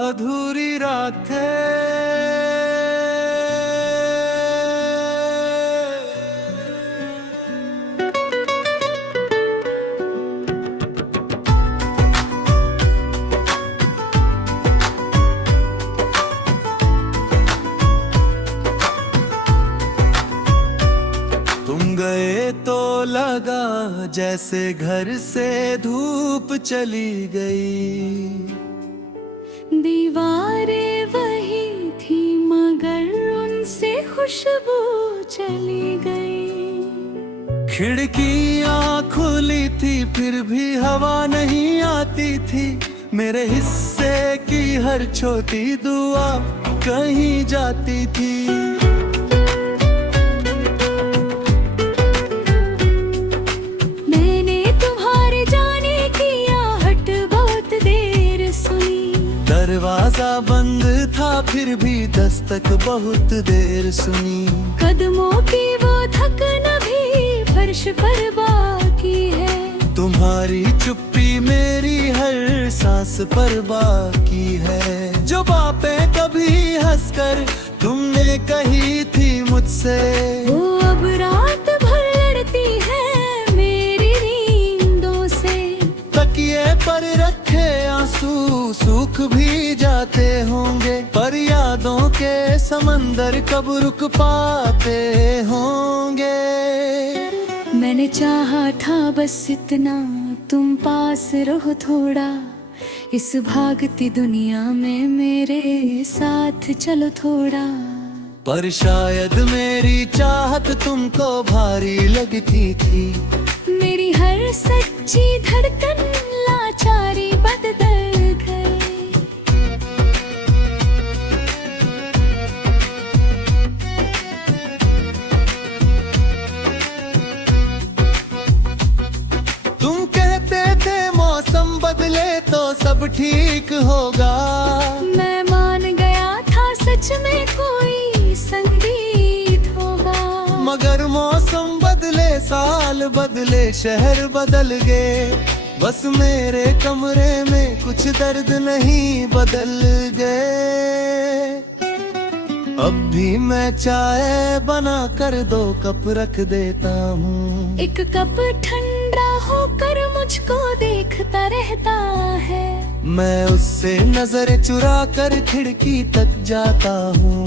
अधूरी रात है। तुम गए तो लगा जैसे घर से धूप चली गई। दीवारें वही थी मगर उनसे खुशबू चली गई। खिड़कियां खुली थी फिर भी हवा नहीं आती थी। मेरे हिस्से की हर छोटी दुआ कहीं जाती थी। मैंने तुम्हारे जाने की आहट बहुत देर सुनी। दरवाजा बंद था फिर भी दस्तक बहुत देर सुनी। कदमों की वो थकन भी फर्श पर बाकी है। तुम्हारी चुप्पी मेरी हर सांस पर बाकी है। जो बातें कभी हंसकर तुमने कही थी मुझसे, वो अब रात भर लड़ती है मेरी नींदों से। तकिए पर रखे आंसू सूख भी जाते होंगे, पर यादों के समंदर कब रुक पाते होंगे। मैंने चाहा था बस इतना, तुम पास रहो थोड़ा। इस भागती दुनिया में मेरे साथ चलो थोड़ा। पर शायद मेरी चाहत तुमको भारी लगती थी। मेरी हर सच्ची धड़कन लाचारी बदल गई। तुम कहते थे मौसम बदले तो सब ठीक होगा। मैं मान गया था सच में कोई संगीत होगा। मगर मौसम बदले, साल बदले, शहर बदल गए। बस मेरे कमरे में कुछ दर्द नहीं बदल गए। अब भी मैं चाय बना कर 2 कप रख देता हूँ। एक कप ठंडा होकर मुझको देखता रहता है। मैं उससे नजर चुरा कर खिड़की तक जाता हूँ।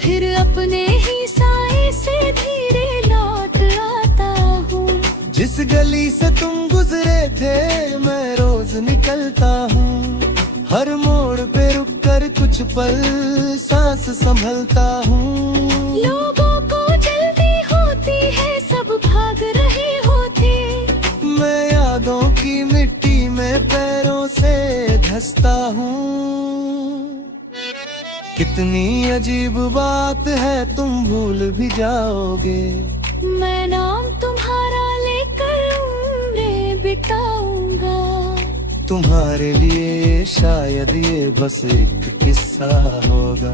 फिर अपने ही साए से धीरे लौट आता हूँ। जिस गली से तुम गुजरे थे मैं रोज निकलता हूँ। हर मोड़ पे रुक कर कुछ पल सांस संभलता हूँ। लोगों को जल्दी होती है, सब भाग रहे होते। मैं यादों की मिट्टी में पैरों से धंसता हूँ। कितनी अजीब बात है तुम भूल भी जाओगे। मैं नाम तुम्हारा लेकर उम्रें बिताऊंगा। तुम्हारे लिए शायद ये बस एक किस्सा होगा।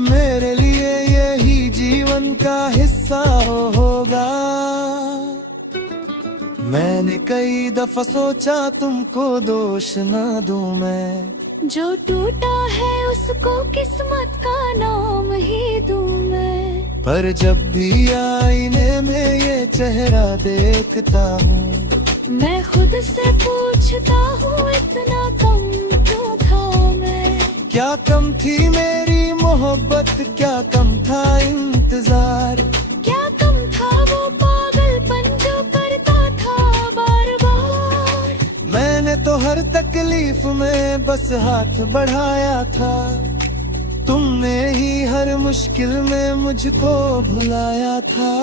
मेरे लिए यही जीवन का हिस्सा होगा। मैंने कई दफा सोचा तुमको दोष ना दूं मैं। जो टूटा है उसको किस्मत का नाम ही दूं मैं। पर जब भी आईने में ये चेहरा देखता हूँ, मैं खुद से पूछता हूँ इतना कम क्यों था मैं। क्या कम थी मेरी मोहब्बत, क्या कम था इंतजार। क्या कम था वो पागलपन जो करता था बार बार। मैंने तो हर तकलीफ में बस हाथ बढ़ाया था। तुमने ही हर मुश्किल में मुझको भुलाया था।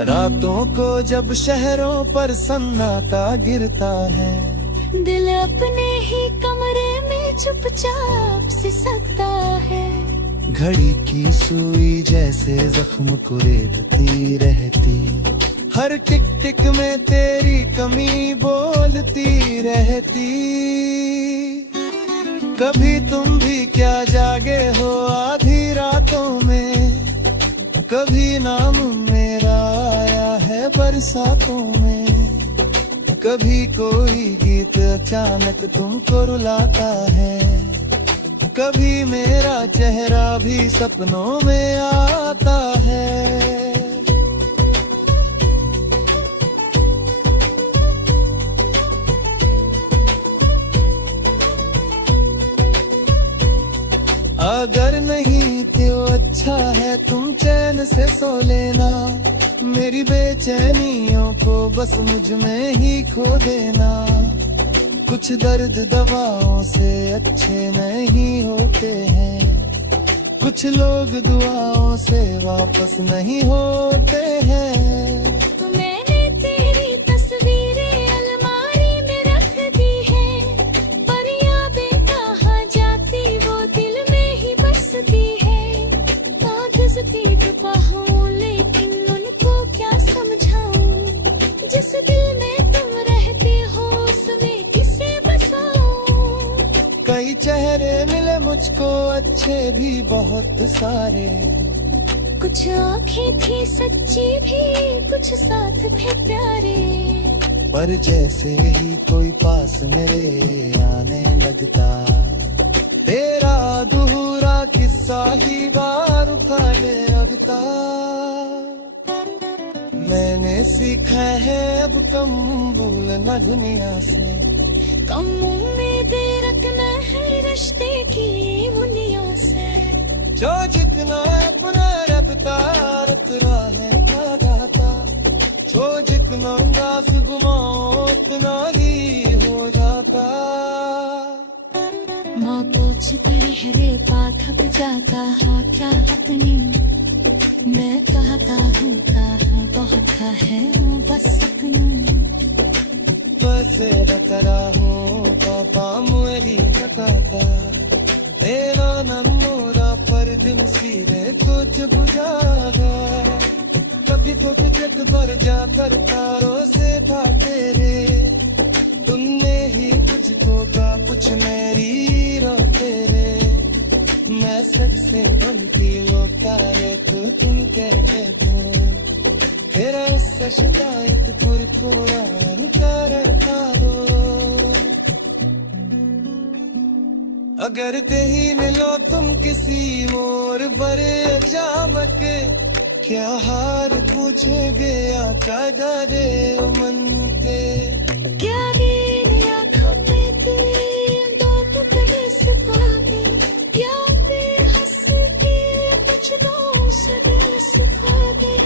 रातों को जब शहरों पर सन्नाटा गिरता है, दिल अपने ही कमरे में चुपचाप सिसकता है। घड़ी की सुई जैसे जख्म कुरेदती रहती। हर टिक टिक में तेरी कमी बोलती रहती। कभी तुम भी क्या जागे हो आधी रातों में। कभी नाम मेरा आया है बरसातों में। कभी कोई गीत अचानक तुमको रुलाता है, कभी मेरा चेहरा भी सपनों में आता है। अगर नहीं तो अच्छा है तुम चैन से सो लेना, मेरी बेचैनियों को बस मुझ में ही खो देना। कुछ दर्द दवाओं से अच्छे नहीं होते हैं, कुछ लोग दुआओं से वापस नहीं होते हैं। मैंने तेरी तस्वीरें अलमारी में रख दी है, पर यादें कहाँ जाती वो दिल में ही बसती है। कागज़ पे बाहों लेकिन उनको क्या समझाऊं, जिस दिल में तुम रहते हो उसमें किसे बसाऊं। कई चेहरे मिले मुझको अच्छे भी बहुत सारे, कुछ आंखें थी सच्ची भी कुछ साथ थे प्यारे। पर जैसे ही कोई पास मेरे आने लगता, तेरा अधूरा किस्सा ही बार उठाने लगता। मैंने सीखा है अब कम भूलना दुनिया से, कम उम्मीदें रखना है रिश्ते की बुनियों से। जो जितना अपना रखता उतना है गाता, जो जितना दास गुमाओ उतना ही हो जाता। माँ पूछते रहे बात हब जाता हाँ क्या अपनी, मैं कहता हूँ कहाँ बहुत है हूँ बस अपनी। बसे रखा हूँ पापा मेरी थकाता, तेरा नमोरा पर दिन सीधे कुछ बुझागा। कभी तो जग भर जाकर तारों से था तेरे, तुमने ही तुझको का कुछ मेरी रो तेरे। मैं शक से बन की लो तारे तो तुम कहते थे, तेरा इससे शिकायत पूरी थोड़ा रुका रहता हो। अगर कहीं मिलो तुम किसी मोर बड़े अचानक, क्या हार पूछेगे आता जाने मन के। क्या नींद आँखों पे तेरे दो टुकड़े सिपाही, क्या पे हंस के कुछ दो से दिल सुखा दे।